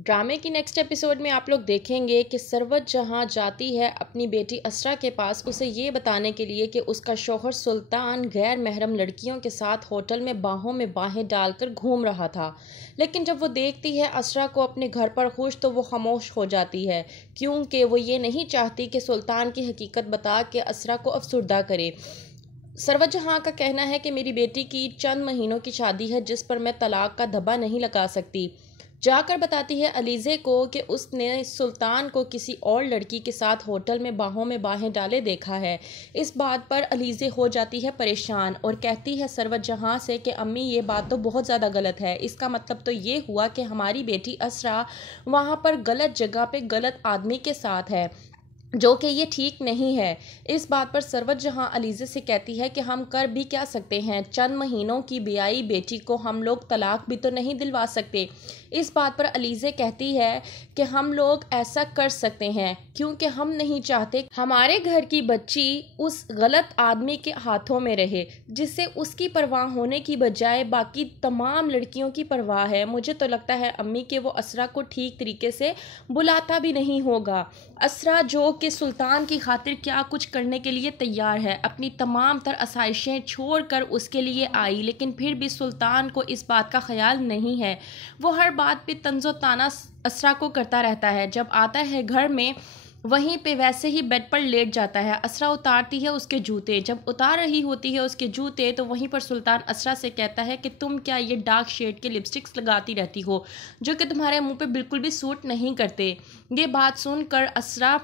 ڈرامے کی next episode میں آپ لوگ دیکھیں گے کہ سروت جہاں جاتی ہے اپنی بیٹی اسرا کے پاس اسے یہ بتانے کے لیے کہ اس کا شوہر سلطان غیر محرم لڑکیوں کے ساتھ ہوٹل میں باہوں میں باہیں ڈال کر گھوم رہا تھا، لیکن جب وہ دیکھتی ہے اسرا کو اپنے گھر پر خوش تو وہ خاموش ہو جاتی ہے، کیونکہ وہ یہ نہیں چاہتی کہ سلطان کی حقیقت بتا کے اسرا کو افسردہ کرے۔ سروت جہاں کا کہنا ہے کہ میری بیٹی کی چند مہینوں کی شادی ہے جس پر میں طلاق کا دھبا نہیں لگا سکتی۔ جا کر بتاتی ہے علیزے کو کہ اس نے سلطان کو کسی اور لڑکی کے ساتھ ہوٹل میں باہوں میں باہیں ڈالے دیکھا ہے۔ اس بات پر علیزے ہو جاتی ہے پریشان اور کہتی ہے سروت جہاں سے کہ امی یہ بات تو بہت زیادہ غلط ہے، اس کا مطلب تو یہ ہوا کہ ہماری بیٹی اسرا وہاں پر غلط جگہ پہ غلط آدمی کے ساتھ ہے، جو کہ یہ ٹھیک نہیں ہے۔ اس بات پر سروت جہاں علیزے سے کہتی ہے کہ ہم کر بھی کیا سکتے ہیں، چند مہینوں کی بیائی بیٹی کو ہم لوگ طلاق بھی تو نہیں دلوا سکتے۔ اس بات پر علیزے کہتی ہے کہ ہم لوگ ایسا کر سکتے ہیں کیونکہ ہم نہیں چاہتے ہمارے گھر کی بچی اس غلط آدمی کے ہاتھوں میں رہے جس سے اس کی پرواہ ہونے کی بجائے باقی تمام لڑکیوں کی پرواہ ہے۔ مجھے تو لگتا ہے امی کہ وہ اسرا کو ٹھیک طریقے سے بلاتا بھی نہیں ہوگا۔ اسرا جو کہ سلطان کی خاطر کیا کچھ کرنے کے لیے تیار ہے، اپنی تمام تر آسائشیں چھوڑ کر اس کے لیے آئی، لیکن پھر بھی سلطان کو اس بات کا خیال نہیں ہے۔ وہ ہر بات پہ طنز و طعنہ اسرا کو کرتا رہتا ہے، جب آتا ہے گھر میں وہیں پہ ویسے ہی بیڈ پر لیٹ جاتا ہے۔ اسرا اتارتی ہے اس کے جوتے، جب اتار رہی ہوتی ہے اس کے جوتے تو وہیں پر سلطان اسرا سے کہتا ہے کہ تم کیا یہ ڈارک شیڈ کے لپسٹکس لگاتی رہتی ہو جو کہ تمہارے منہ پہ بالکل بھی سوٹ نہیں کرتے۔ یہ بات سن کر اسرا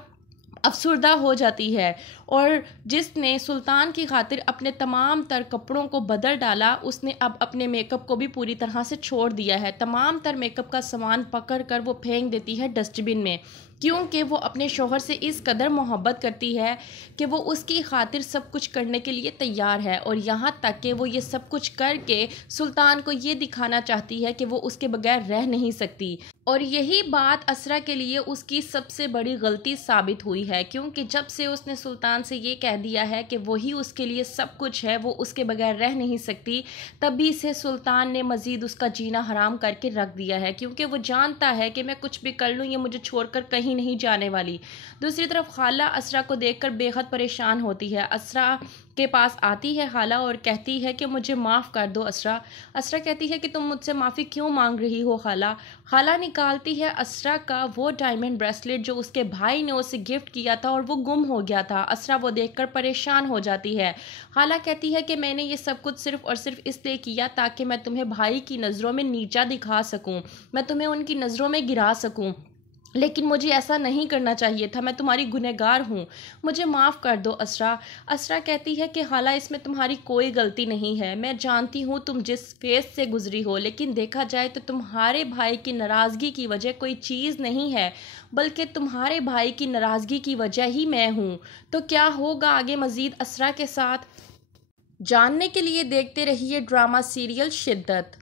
افسردہ ہو جاتی ہے اور جس نے سلطان کی خاطر اپنے تمام تر کپڑوں کو بدل ڈالا اس نے اب اپنے میک اپ کو بھی پوری طرح سے چھوڑ دیا ہے۔ تمام تر میک اپ کا سامان پکڑ کر وہ پھینک دیتی ہے ڈسٹ بن میں، کیونکہ وہ اپنے شوہر سے اس قدر محبت کرتی ہے کہ وہ اس کی خاطر سب کچھ کرنے کے لیے تیار ہے، اور یہاں تک کہ وہ یہ سب کچھ کر کے سلطان کو یہ دکھانا چاہتی ہے کہ وہ اس کے بغیر رہ نہیں سکتی۔ اور یہی بات اسرا کے لیے اس کی سب سے بڑی غلطی ثابت ہوئی ہے، کیونکہ جب سے اس نے سلطان سے یہ کہہ دیا ہے کہ وہی اس کے لیے سب کچھ ہے، وہ اس کے بغیر رہ نہیں سکتی، تبھی سے سلطان نے مزید اس کا جینا حرام کر کے رکھ دیا ہے، کیونکہ وہ جانتا ہے کہ میں کچھ بھی کر لوں یہ مجھے چھوڑ کر کہیں نہیں جانے والی۔ دوسری طرف خالہ اسرا کو دیکھ کر بے حد پریشان ہوتی ہے۔ اسرا کے پاس آتی ہے خالہ اور کہتی ہے کہ مجھے معاف کر دو اسرا۔ اسرا کہتی ہے کہ تم مجھ سے معافی کیوں مانگ رہی ہو خالہ؟ خالہ نکالتی ہے اسرا کا وہ ڈائمنڈ بریسلیٹ جو اس کے بھائی نے اسے گفٹ کیا تھا اور وہ گم ہو گیا تھا۔ اسرا وہ دیکھ کر پریشان ہو جاتی ہے۔ خالہ کہتی ہے کہ میں نے یہ سب کچھ صرف اور صرف اس لیے کیا تاکہ میں تمہیں بھائی کی نظروں میں نیچا دکھا سکوں، میں تمہیں ان کی نظروں میں گرا سکوں، لیکن مجھے ایسا نہیں کرنا چاہیے تھا، میں تمہاری گنہگار ہوں، مجھے معاف کر دو اسرا۔ اسرا کہتی ہے کہ خالہ اس میں تمہاری کوئی غلطی نہیں ہے، میں جانتی ہوں تم جس فیز سے گزری ہو، لیکن دیکھا جائے تو تمہارے بھائی کی ناراضگی کی وجہ کوئی چیز نہیں ہے، بلکہ تمہارے بھائی کی ناراضگی کی وجہ ہی میں ہوں۔ تو کیا ہوگا آگے مزید اسرا کے ساتھ؟ جاننے کے لیے دیکھتے رہیے ڈرامہ سیریل شدت۔